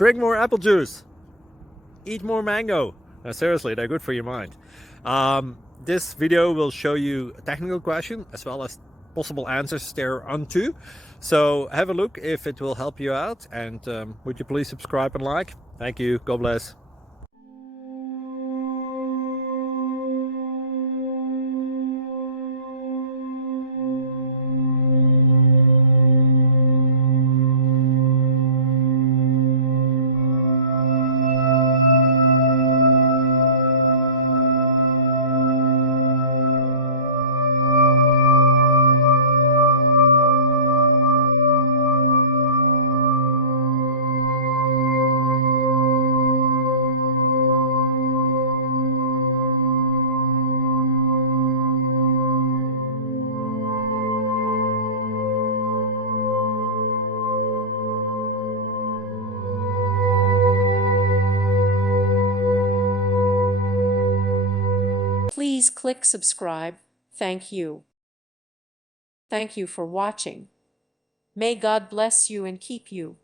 Drink more apple juice. Eat more mango. Seriously, they're good for your mind. This video will show you a technical question as well as possible answers thereunto. So have a look if it will help you out, and would you please subscribe and like? Thank you. God bless. Please click subscribe. Thank you. Thank you for watching. May God bless you and keep you.